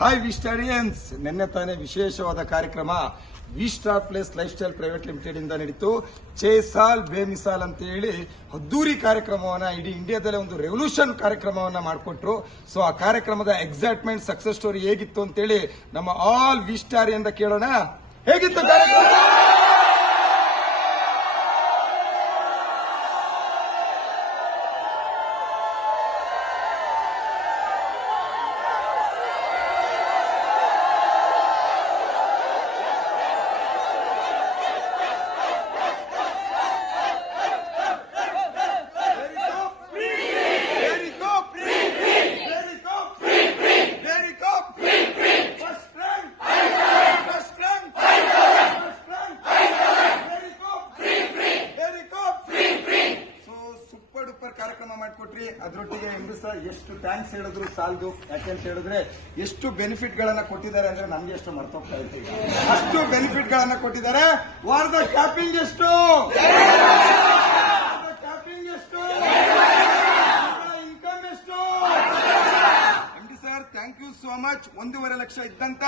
Hi ವಿಸ್ಟಾರಿಯನ್ಸ್, ನಿನ್ನೆ ತಾನೇ ವಿಶೇಷವಾದ ಕಾರ್ಯಕ್ರಮ V Star Place Lifestyle Private Limited ಇಂದ ನಡೀತು. ಚೇಸಾಲ್ ಬೇಮಿಸಾಲ್ ಅಂತ ಹೇಳಿ ಅದ್ದೂರಿ ಕಾರ್ಯಕ್ರಮವನ್ನ ಇಡೀ ಇಂಡಿಯಾದಲ್ಲೇ ಒಂದು ರೆವಲ್ಯೂಷನ್ ಕಾರ್ಯಕ್ರಮವನ್ನ ಮಾಡಿಕೊಟ್ರು. ಸೊ ಆ ಕಾರ್ಯಕ್ರಮದ ಎಕ್ಸೈಟ್ಮೆಂಟ್ ಸಕ್ಸಸ್ ಸ್ಟೋರಿ ಹೇಗಿತ್ತು ಅಂತೇಳಿ ನಮ್ಮ ಆಲ್ ವಿಸ್ಟಾರಿಯಿಂದ ಕೇಳೋಣ. ಹೇಗಿತ್ತು ಕಾರ್ಯಕ್ರಮ? ಕಾರ್ಯಕ್ರಮ ಮಾಡಿಕೊಟ್ರಿ. ಅದರೊಟ್ಟಿಗೆ ಎಷ್ಟು ಥ್ಯಾಂಕ್ಸ್ ಹೇಳಿದ್ರು ಸಾಲದು. ಯಾಕೆಂತ ಹೇಳಿದ್ರೆ ಎಷ್ಟು ಬೆನಿಫಿಟ್ ಗಳನ್ನ ಕೊಟ್ಟಿದ್ದಾರೆ ಅಂದ್ರೆ ನಮ್ಗೆ ಎಷ್ಟು ಮರ್ತೋಗ್ತಾ ಇತ್ತು. ಅಷ್ಟು ಬೆನಿಫಿಟ್ ಗಳನ್ನ ಕೊಟ್ಟಿದ್ದಾರೆ. ವಾರದ ಕ್ಯಾಪಿಂಗ್ ಎಷ್ಟು, ಕ್ಯಾಪಿಂಗ್ ಎಷ್ಟು, ಇನ್ಕಮ್ ಎಷ್ಟು. Sir thank you so much. 1.5 ಲಕ್ಷ ಇದ್ದಂತ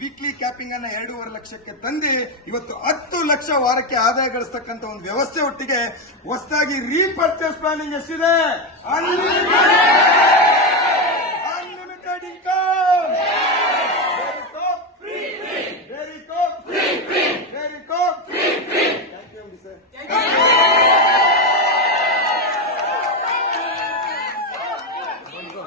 ವೀಕ್ಲಿ ಕ್ಯಾಪಿಂಗ್ ಅನ್ನ 2.5 ಲಕ್ಷಕ್ಕೆ ತಂದು ಇವತ್ತು 10 ಲಕ್ಷ ವಾರಕ್ಕೆ ಆದಾಯ ಗಳಿಸ್ತಕ್ಕಂಥ ಒಂದು ವ್ಯವಸ್ಥೆ ಒಟ್ಟಿಗೆ ಹೊಸದಾಗಿ ರೀಪರ್ಚೇಸ್ ಪ್ಲಾನಿಂಗ್ ಎಷ್ಟಿದೆ?